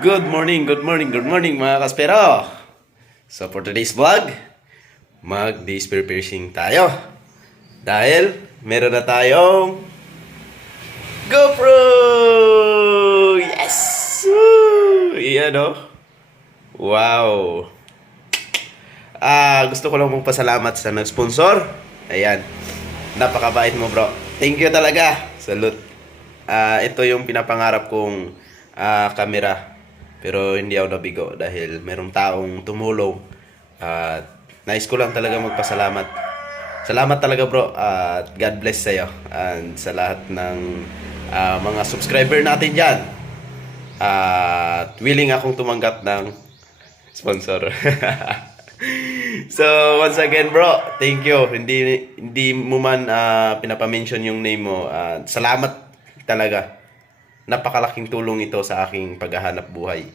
Good morning, good morning, good morning mga kaspero. So for today's vlog, mag-day spear piercing tayo. Dahil meron na tayong GoPro! Yes! Woo! Iyan o. Wow! Gusto ko lang mong pasalamat sa nag-sponsor. Ayan. Napakabait mo bro. Thank you talaga. Salute. Ito yung pinapangarap kong camera. Pero hindi ako nabigo dahil merong taong tumulong. At nais ko lang talaga magpasalamat. Salamat talaga bro. At God bless sa'yo. And sa lahat ng mga subscriber natin dyan. At willing akong tumanggap ng sponsor. So once again bro, thank you. Hindi mo man pinapamention yung name mo. Salamat talaga. Napakalaking tulong ito sa aking paghahanap buhay.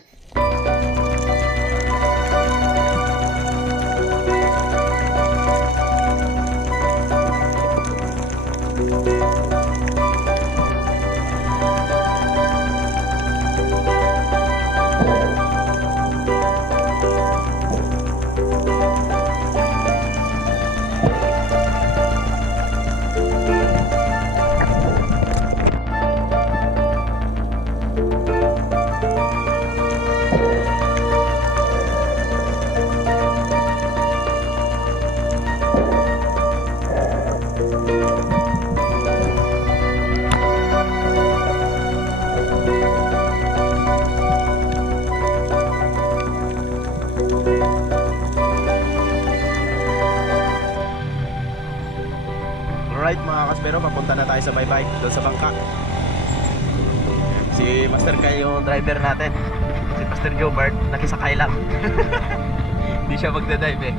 Alright mga kaspero, papunta na tayo sa bye-bye doon sa bangka. Si Master Kai yung driver natin. Si Master Jobart nakisakay lang. Hindi siya magdadive eh.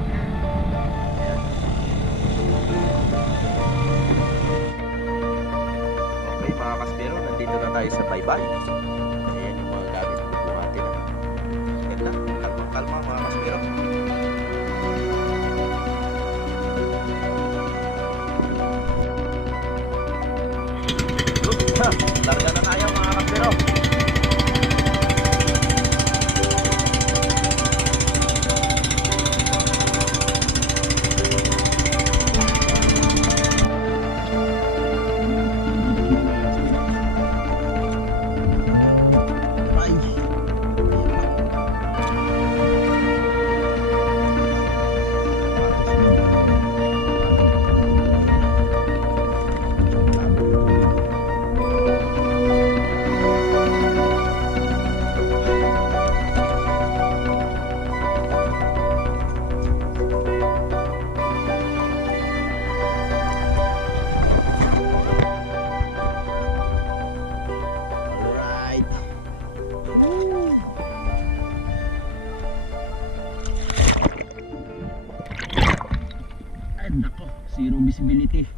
Okay mga kaspero, nandito na tayo sa bye-bye. Ayan yung mga gamit na buhatin. Ganda, kalmang-kalma mga kaspero. Larga na tayo mga kaspero. Nako, zero visibility.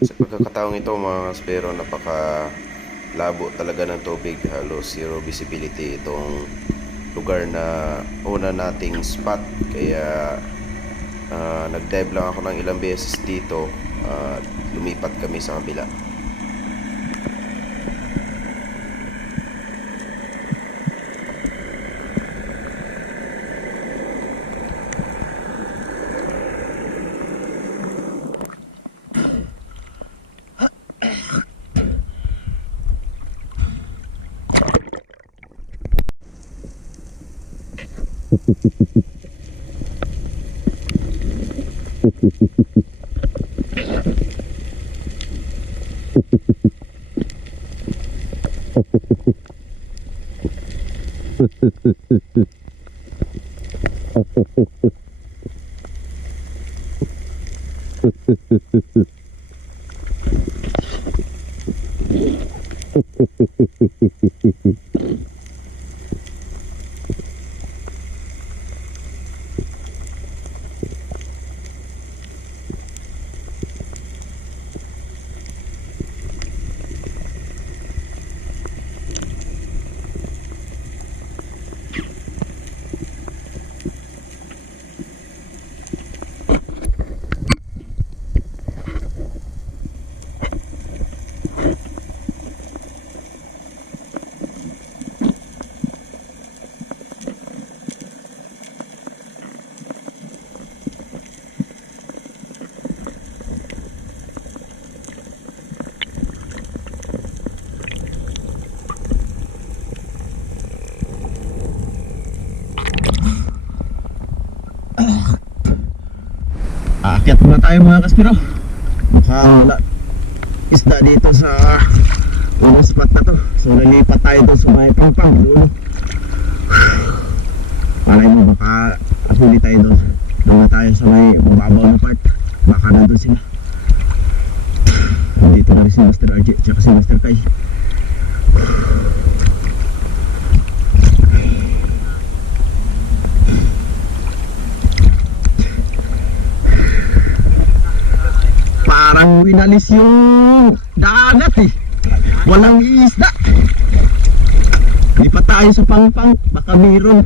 Sa pagkakataong ito mga kaspero, napaka labo talaga ng tubig. Halos zero visibility itong lugar na una nating spot. Kaya nag-dive lang ako ng ilang beses dito at lumipat kami sa kabila. Aakyat muna tayo mga kaspiro. Baka wala isda dito sa unang spot na to. So lilipat tayo doon sa may pangpang dulo. Malay mo baka huli tayo doon. Doon na tayo sa may mababaw na part. Baka nandun sila. Dito na rin si Master RJ at si Master Kai. Parang winalis yung dagat eh. Walang isda. Lipat tayo sa pangpang. Baka mayroon.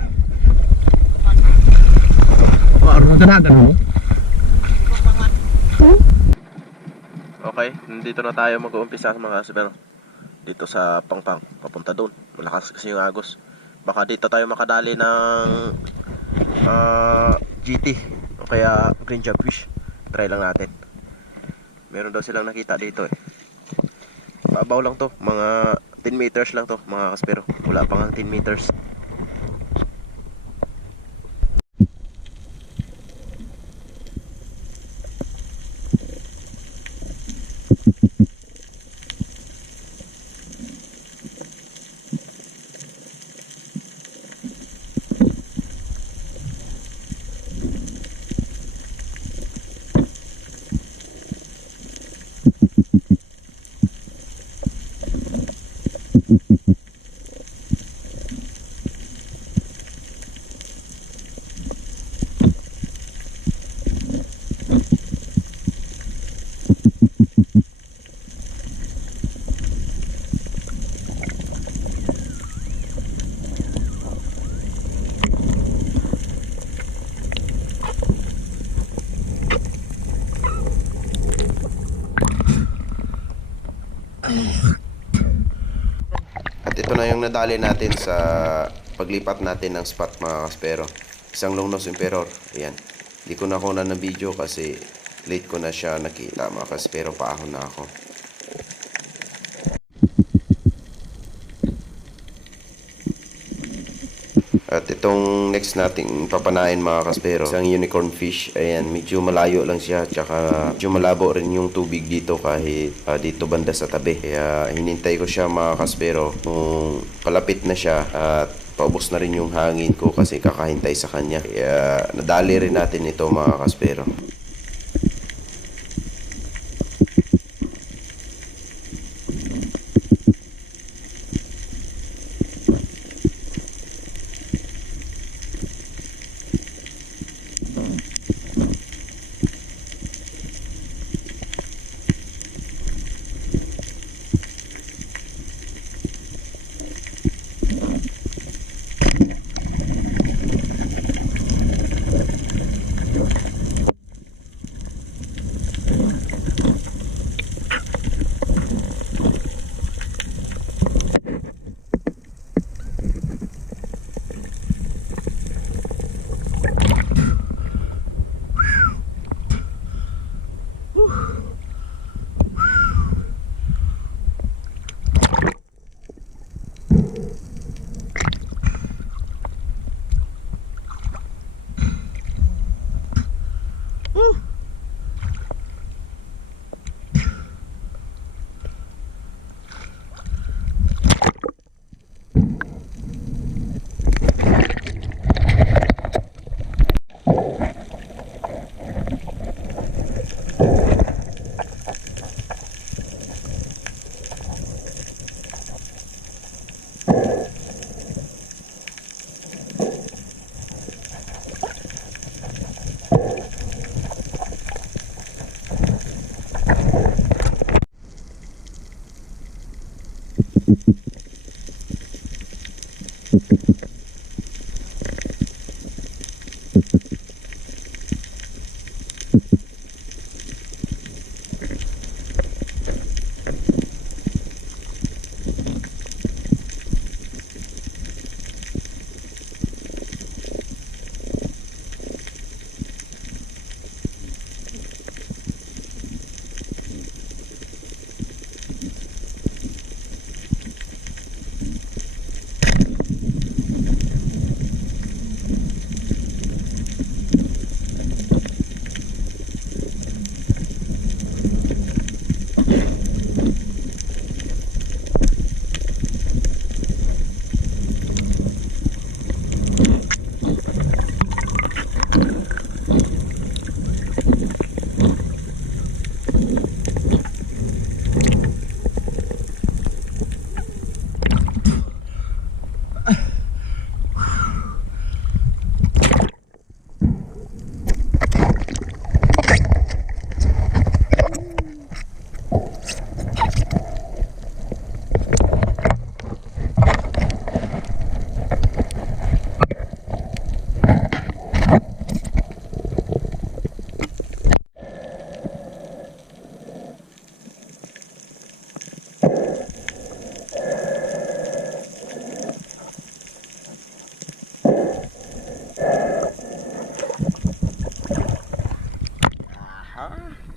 Parang danagan mo. Okay, nandito na tayo mag-uumpisa mga kasbero. Dito sa pangpang. Papunta doon. Malakas kasi yung agos. Baka dito tayo makadali ng GT. O kaya green jobfish. Try lang natin. Meron daw silang nakita dito eh. Babaw lang to, mga 10 meters lang to mga kaspero. Wala pang 10 meters. At ito na yung nadali natin sa paglipat natin ng spot mga kaspero. Isang long-nose emperor. Ayan. Hindi ko na kunan ng video kasi late ko na siya nakita mga kaspero. Paahon na ako. At itong next nating papanain mga kaspero, isang unicorn fish. Ayan, medyo malayo lang siya. Tsaka medyo malabo rin yung tubig dito kahit dito banda sa tabi. Kaya hinintay ko siya mga kaspero. Kung palapit na siya at paubos na rin yung hangin ko kasi kakahintay sa kanya. Kaya nadali rin natin ito mga kaspero.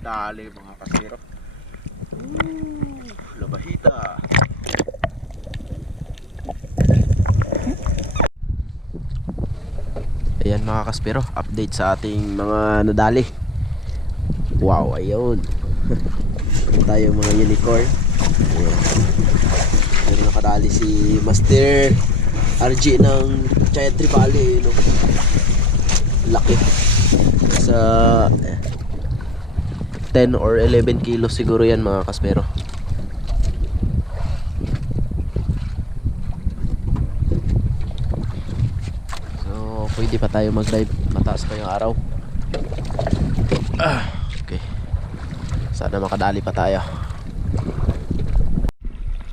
Dali mga kasiro. Labahita. Ayan mga kaspero, update sa ating mga nadali. Wow, ayun. Tayo mga unicorn. Ayan. Pero nakadali si Master RG ng Giant Trevally, no? Laki. Sa 10 or 11 kilos siguro yan mga kaspero. So pwede pa tayo mag-dive, mataas pa yung araw. Okay, sana makadali pa tayo.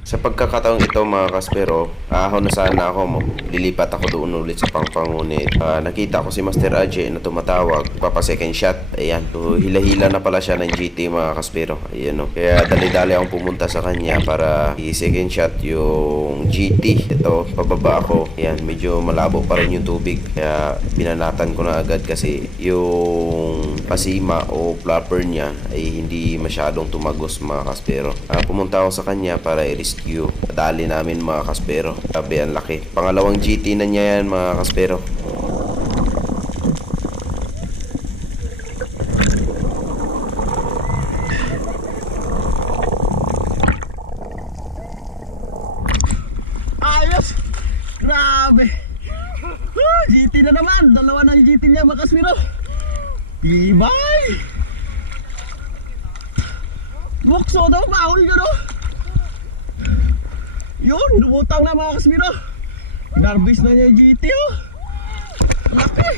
Sa pagkakataong ito mga kaspero, ahon na sana ako, lilipat ako doon ulit sa Pangpang, ngunit nakita ko si Master Ajay na tumatawag, papa second shot. Ayan, so hila-hila na pala siya ng GT mga kaspero. Ayan, no. Kaya dali-dali akong pumunta sa kanya para i-second shot yung GT. Ito, pababa ako. Ayan, medyo malabo pa rin yung tubig, kaya binanatan ko na agad kasi yung pasima o flapper niya ay hindi masyadong tumagos mga kaspero. Pumunta ako sa kanya para i-rescue. Dali namin mga kaspero. Sabi, ang laki. Pangalawang GT na niya yan mga kaspero. Ayos! Grabe! GT na naman! Dalawa ng GT niya mga kaspero. Tibay! Bukso daw, bahol nyo no? Yun, lumutang na mga kaspero. Narbis na niya yung GT oh. Laki!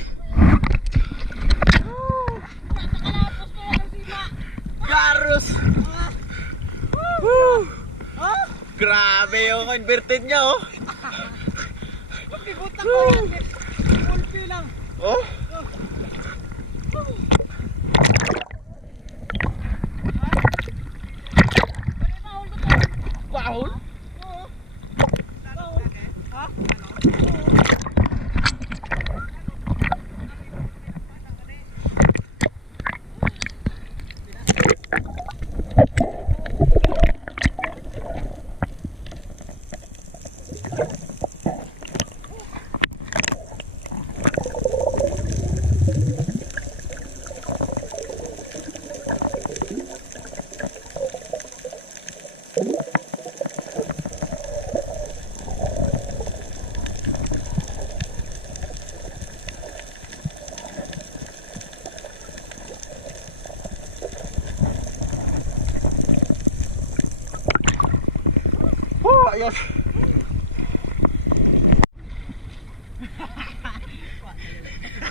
Garus! Grabe yung inverted niya oh. Oh? Bahol? Ayos.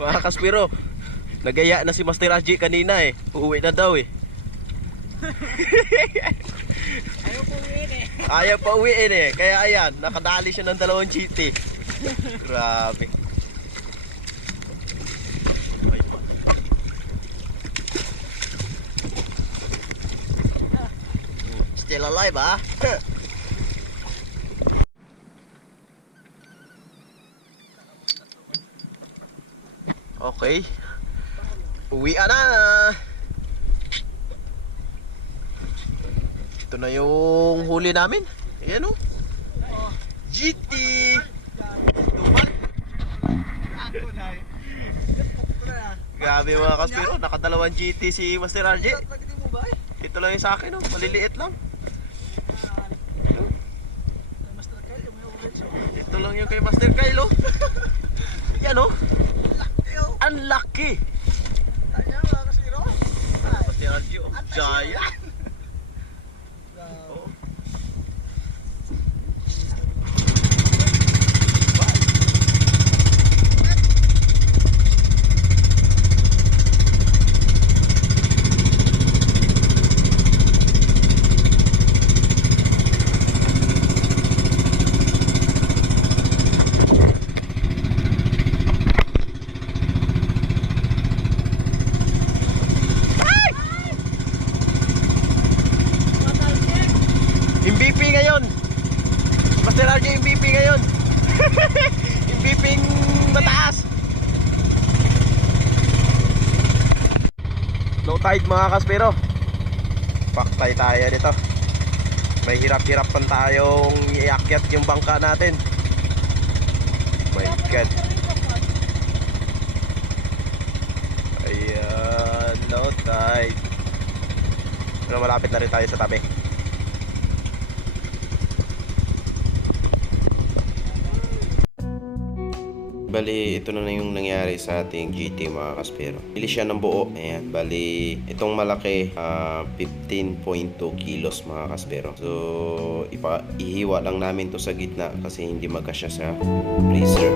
Mga kaspero, nagaya na si Master Raji kanina eh. Uuwi na daw eh. Ayaw pa uwiin eh. Kaya ayan, nakadali siya ng dalawang GT. Grabe. Still alive ah. Okay. Uwi na. Ito na yung huli namin. Ayan o. GT. Grabe mga kaspero. Nakadalawang GT si Master RJ. Ito lang yung sa akin o. Maliliit lang. Ito lang yung kay Master Kyle o. Yan o. Unlucky. Tanya mga kasiro. Pati RG oh. Giant. Oh. MVP ngayon. Master RJ MVP ngayon. MVP mataas. Low tide mga kaspero. Paktay tayo nito. May hirap-hirapan tayong iakyat yung bangka natin. My God. Ayan, low tide. Pero malapit na rin tayo sa tabi. Bali, ito na yung nangyari sa ating GT mga kaspero. Bili siya ng buo. Ayan. Bali, itong malaki, 15.2 kilos mga kaspero. So, ihiwa lang namin to sa gitna kasi hindi magkasya sa freezer.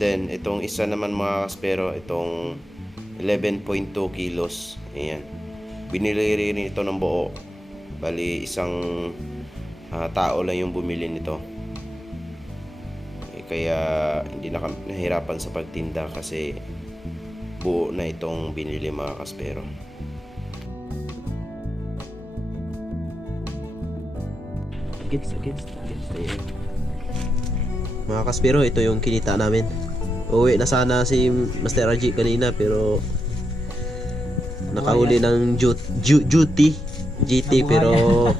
Then, itong isa naman mga kaspero, itong 11.2 kilos. Ayan. Binili rin ito ng buo. Bali, isang tao lang yung bumili nito. Kaya, hindi na kami nahirapan sa pagtinda kasi buo na itong binili mga kaspero. Against. Mga kaspero, ito yung kinita namin. Uwi na sana si Master Raji kanina pero nakahuli ng GT pero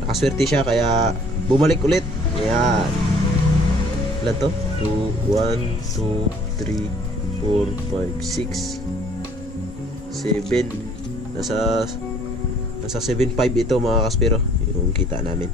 nakaswerte siya kaya bumalik ulit. Ayan. Ilan to? 2, 1, 2, 3, 4, 5, 6, 7. Nasa 7.5 ito mga kaspero yung kita namin.